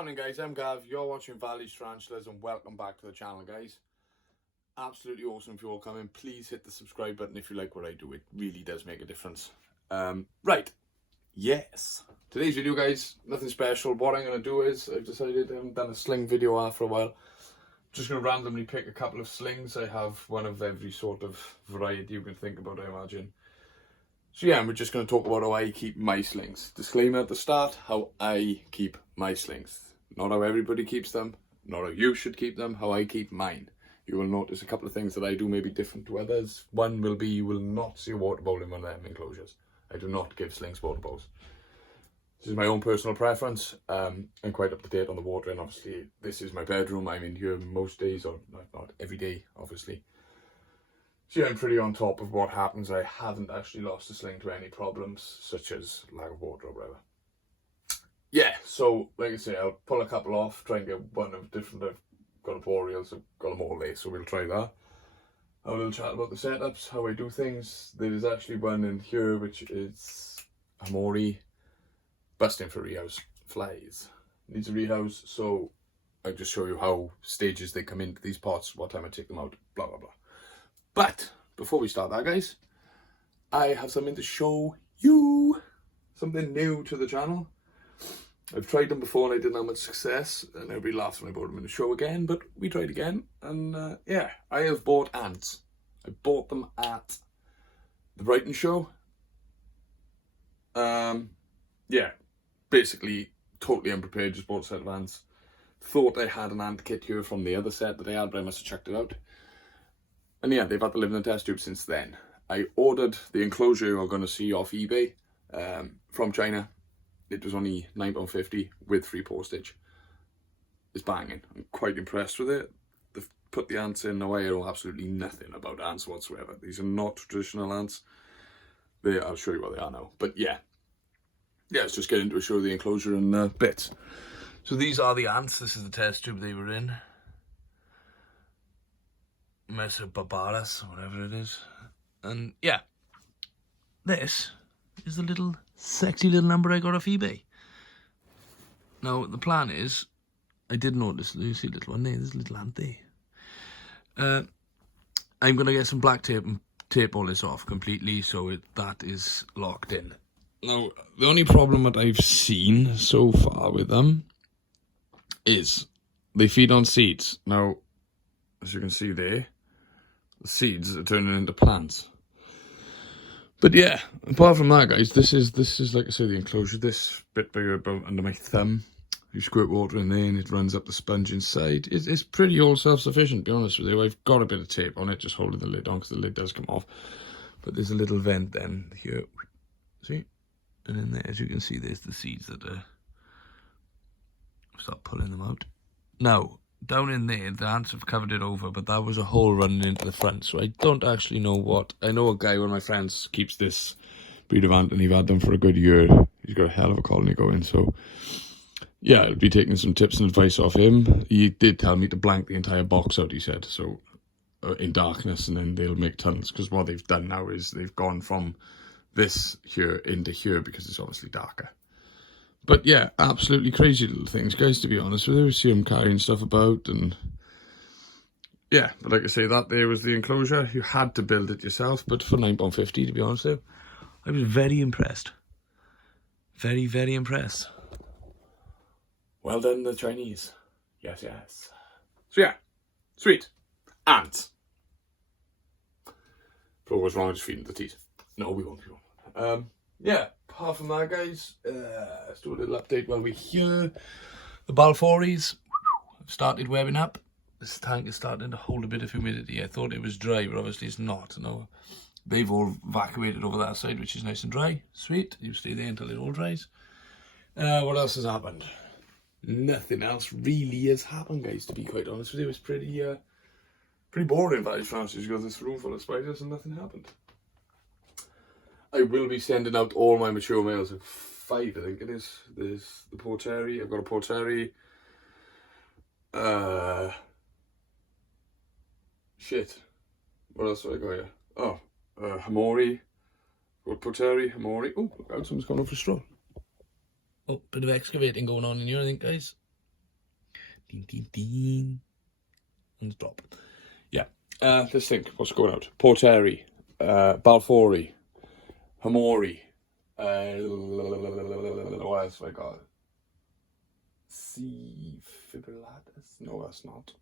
happening, guys? I'm Gav, you're watching Valley's Tarantulas, and welcome back to the channel, guys. Absolutely awesome if you all come in. Please hit the subscribe button if you like what I do. It really does make a difference. Right, yes. Today's video, guys, nothing special. What I'm going to do is, I've decided I haven't done a sling video after a while. Just going to randomly pick a couple of slings. I have one of every sort of variety you can think about, I imagine. So yeah, we're just going to talk about how I keep my slings. Disclaimer at the start, how I keep my slings. Not how everybody keeps them, not how you should keep them, how I keep mine. You will notice a couple of things that I do may be different to others. One will be, you will not see a water bowl in one of them enclosures. I do not give slings water bowls. This is my own personal preference. I'm quite up to date on the watering. Obviously, this is my bedroom. I'm in here most days, or not every day, obviously. So yeah, I'm pretty on top of what happens. I haven't actually lost a sling to any problems, such as lack of water or whatever. Yeah, so like I say, I'll pull a couple off, try and get one of different. I've got a boreals, I've got them all laced, so we'll try that. Have a little chat about the setups, how I do things. There's actually one in here which is Hamori, busting for rehouse flies. Needs a rehouse, so I'll just show you how stages they come into these pots, what time I take them out, blah blah blah. But before we start that, guys, I have something to show you. Something new to the channel. I've tried them before and I didn't have much success, and everybody laughs when I brought them in the show again, but we tried again, and yeah, I have bought ants. I bought them at the Brighton show. Yeah, basically totally unprepared, just bought a set of ants. Thought I had an ant kit here from the other set that I had, but I must have chucked it out. And yeah, they've had to live in a test tube since then. I ordered the enclosure you're going to see off eBay from China. It was only £9.50 with free postage. It's banging. I'm quite impressed with it. They've put the ants in. Now I know absolutely nothing about ants whatsoever. These are not traditional ants. I'll show you what they are now. But yeah. Yeah, let's just get into a show of the enclosure in bits. So these are the ants. This is the test tube they were in. Mesobarbatus, whatever it is. And yeah, this is the little sexy little number I got off eBay. Now the plan is, I did notice, you see a little one there, there's a little ant there. I'm going to get some black tape and tape all this off completely so that is locked in. Now the only problem that I've seen so far with them is they feed on seeds. Now as you can see there, the seeds are turning into plants. But yeah, apart from that, guys, this is like I say, the enclosure. This bit bigger about under my thumb. You squirt water in there and it runs up the sponge inside. It's pretty all self-sufficient, to be honest with you. I've got a bit of tape on it, just holding the lid on, because the lid does come off. But there's a little vent then here. See? And in there, as you can see, there's the seeds that start pulling them out. Now, down in there, the ants have covered it over, but that was a hole running into the front, so I don't actually know what. I know a guy, one of my friends, keeps this breed of ant, and he's had them for a good year. He's got a hell of a colony going, so yeah, I'll be taking some tips and advice off him. He did tell me to blank the entire box out, he said, so in darkness, and then they'll make tons, because what they've done now is they've gone from this here into here, because it's obviously darker. But yeah, absolutely crazy little things, guys, to be honest with you. We see them carrying stuff about, and yeah, but like I say, that there was the enclosure. You had to build it yourself, but for £9.50, to be honest with you, I was very impressed. Very, very impressed. Well done, the Chinese. Yes, yes. So yeah, sweet. Ants. If what was wrong, just feeding the teeth. No, we won't. Yeah, apart from that, guys, let's do a little update while we're here. The Balfouries have started webbing up. This tank is starting to hold a bit of humidity. I thought it was dry, but obviously it's not. No, they've all evacuated over that side, which is nice and dry. Sweet. You stay there until it all dries. What else has happened? Nothing else really has happened, guys, to be quite honest with you. It was pretty boring, Valley Tarantulas. You got this room full of spiders and nothing happened. I will be sending out all my mature males. 5, I think it is. There's the Porteri. I've got a Porteri. Shit. What else have I got here? Oh, Hamori. Got Porteri, Hamori. Oh, look out, someone's gone off for a stroll. Oh, bit of excavating going on in here, I think, guys. Ding, ding, ding. And drop. Yeah. Let's think. What's going out? Porteri. Balfouri. Hamori. What else have I got? C. Fibrillatus? No, that's not.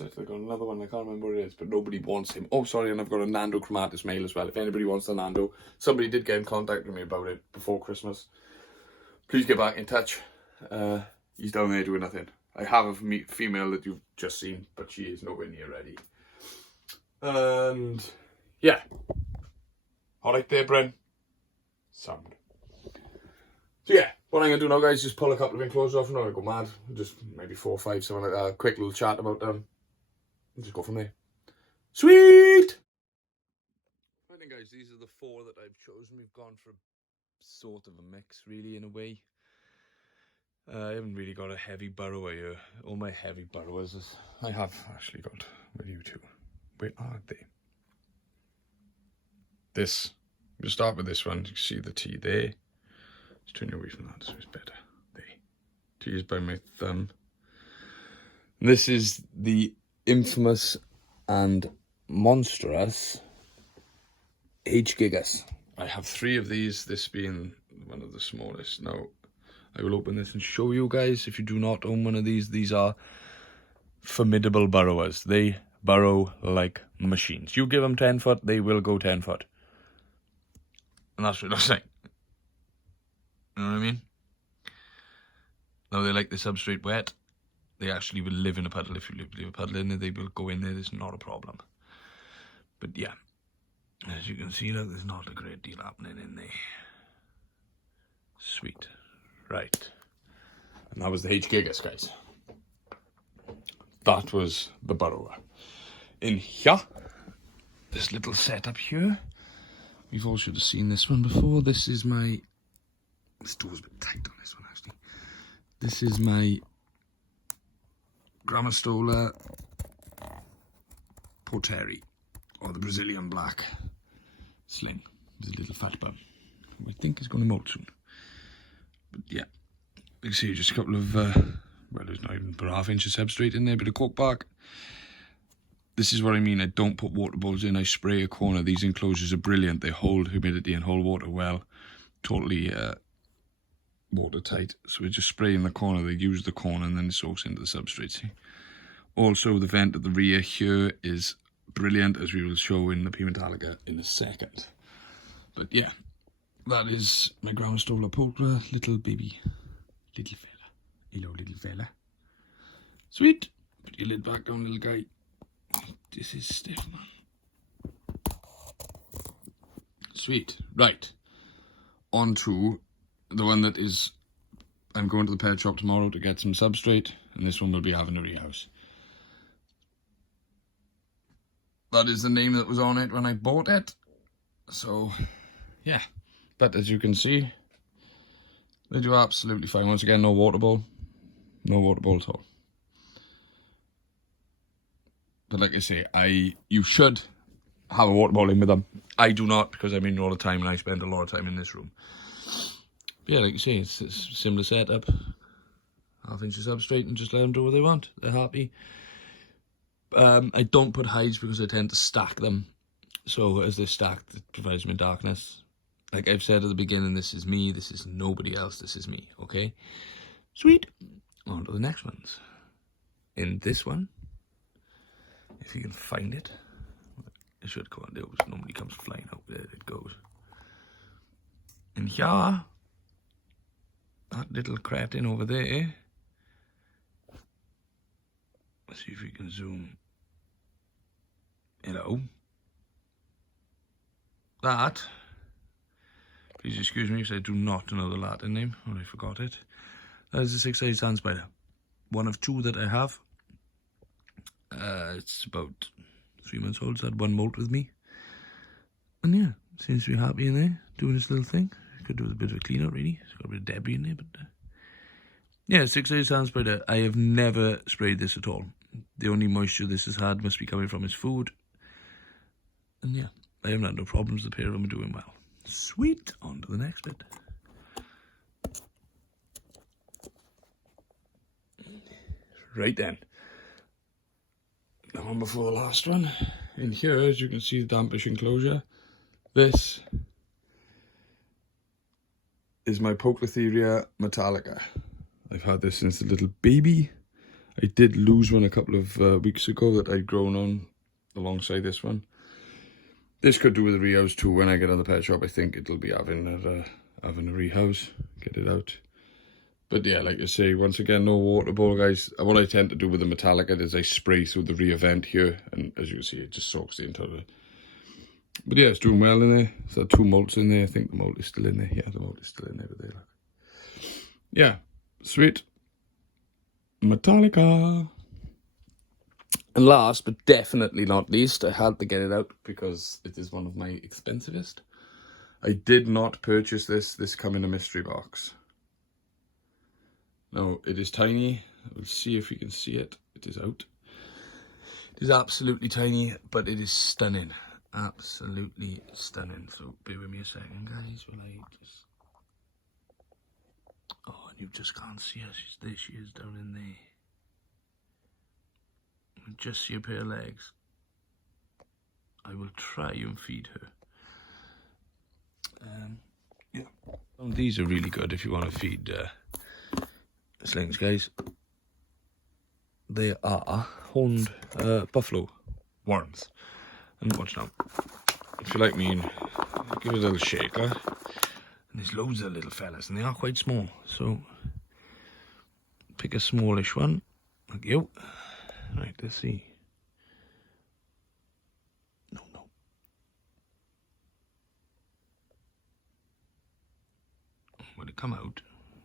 I've got another one, I can't remember what it is, but nobody wants him. Oh, sorry, and I've got a Nando Chromatis mail as well. If anybody wants the Nando, somebody did get in contact with me about it before Christmas. Please get back in touch. He's down there doing nothing. I have a female that you've just seen, but she is nowhere near ready. And yeah. Alright there, Bren. Sound. So yeah, what I'm going to do now, guys, is just pull a couple of enclosures off and I'll go mad. Just maybe 4 or 5, something like that. A quick little chat about them. And just go from there. Sweet! I think, guys, these are the 4 that I've chosen. We've gone for sort of a mix, really, in a way. I haven't really got a heavy burrower here. All my heavy burrowers is... I have actually got... Where are you two? Where are they? This. We'll start with this one. You can see the T there. Let's turn you away from that so it's better. There. T is by my thumb. This is the infamous and monstrous H. gigas. I have 3 of these, this being one of the smallest. Now, I will open this and show you guys. If you do not own one of these are formidable burrowers. They burrow like machines. You give them 10 foot, they will go 10 foot. And that's what I'm saying. You know what I mean? Now, they like the substrate wet. They actually will live in a puddle. If you leave a puddle in there, they will go in there. There's not a problem. But yeah, as you can see, look, there's not a great deal happening in there. Sweet. Right. And that was the H. gigas, guys. That was the burrower. In here, this little setup here, we've all should have seen this one before. This is my... This door's a bit tight on this one, actually. This is my Grammostola Porteri, or the Brazilian black sling. There's a little fat bum, who I think is going to molt soon. But yeah, you can see just a couple of, well, there's not even a half inch of substrate in there, but a cork bark. This is what I mean, I don't put water bowls in, I spray a corner. These enclosures are brilliant, they hold humidity and hold water well. Totally watertight. So we just spray in the corner, they use the corner and then it soaks into the substrate, see? Also, the vent at the rear here is brilliant, as we will show in the P. Metallica in a second. But yeah, that is my Grammostola Polka, little baby, little fella. Hello, little fella. Sweet. Put your lid back down, little guy. This is stiff, man. Sweet. Right. On to the one that is... I'm going to the pet shop tomorrow to get some substrate, and this one will be having a rehouse. That is the name that was on it when I bought it. So, yeah. But as you can see, they do absolutely fine. Once again, no water bowl. No water bowl at all. But like I say, you should have a water bowl in with them. I do not, because I'm in all the time and I spend a lot of time in this room. But yeah, like you say, it's a similar setup. Half inch of substrate and just let them do what they want. They're happy. I don't put hides because I tend to stack them. So as they're stacked, it provides me darkness. Like I've said at the beginning, this is me, this is nobody else, this is me, okay? Sweet. On to the next ones. In this one, if you can find it, it should come out there, because normally comes flying out. There it goes. And here, that little cretin over there, let's see if we can zoom. Hello. That, please excuse me because I do not know the Latin name, or I forgot it. That is a 6-eyed sand spider. One of 2 that I have. It's about 3 months old, so I had 1 molt with me. And yeah, seems to be happy in there, doing this little thing. Could do with a bit of a clean up, really. It's got a bit of debris in there, but... yeah, 6-eyed sand spider. I have never sprayed this at all. The only moisture this has had must be coming from its food. And yeah, I haven't had no problems. The pair of them are doing well. Sweet. On to the next bit. Right then. The one before the last one. In here, as you can see, the dampish enclosure. This is my Poecilotheria metallica. I've had this since a little baby. I did lose one a couple of weeks ago that I'd grown on alongside this one. This could do with a rehouse too. When I get on the pet shop, I think it'll be having a rehouse, get it out. But yeah, like I say, once again, no water ball, guys. What I tend to do with the metallica is I spray through the rear vent here, and as you can see, it just soaks the entire. But yeah, it's doing well in there. So 2 molts in there. I think the molt is still in there. Yeah, the molt is still in there. But there, look. Yeah, sweet. Metallica. And last but definitely not least, I had to get it out because it is one of my expensivest. I did not purchase this. This came in a mystery box. Now, it is tiny. We'll see if we can see it. It is out. It is absolutely tiny, but it is stunning. Absolutely stunning. So bear with me a second, guys, while I just... Oh, and you just can't see her. There she is down in there. Just see a pair of legs. I will try and feed her. Yeah. These are really good if you want to feed slings, guys. They are horned buffalo worms. And watch now. If you like me, give it a little shake, huh? And there's loads of little fellas, and they are quite small. So pick a smallish one, like you. Right, let's see. No. Well, it come out,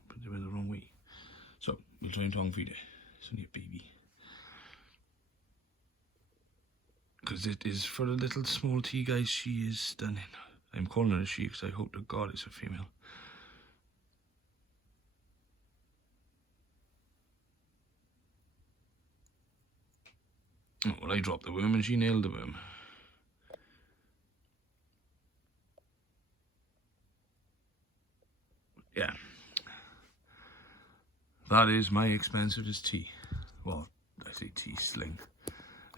but they went the wrong way. So we'll try and tongue feed it. It's only a baby. Because it is for a little small tea, guys. She is stunning. I'm calling her a she because I hope to God it's a female. Oh, well, I dropped the worm and she nailed the worm. Yeah. That is my expensivest tea. Well, I say tea sling.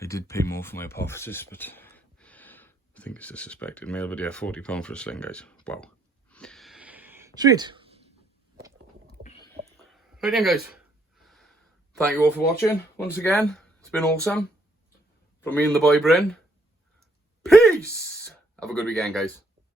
I did pay more for my apophysis, but I think it's a suspected male. But yeah, £40 for a sling, guys. Wow. Sweet. Right then, guys. Thank you all for watching. Once again, it's been awesome. From me and the boy Bryn. Peace! Have a good weekend, guys.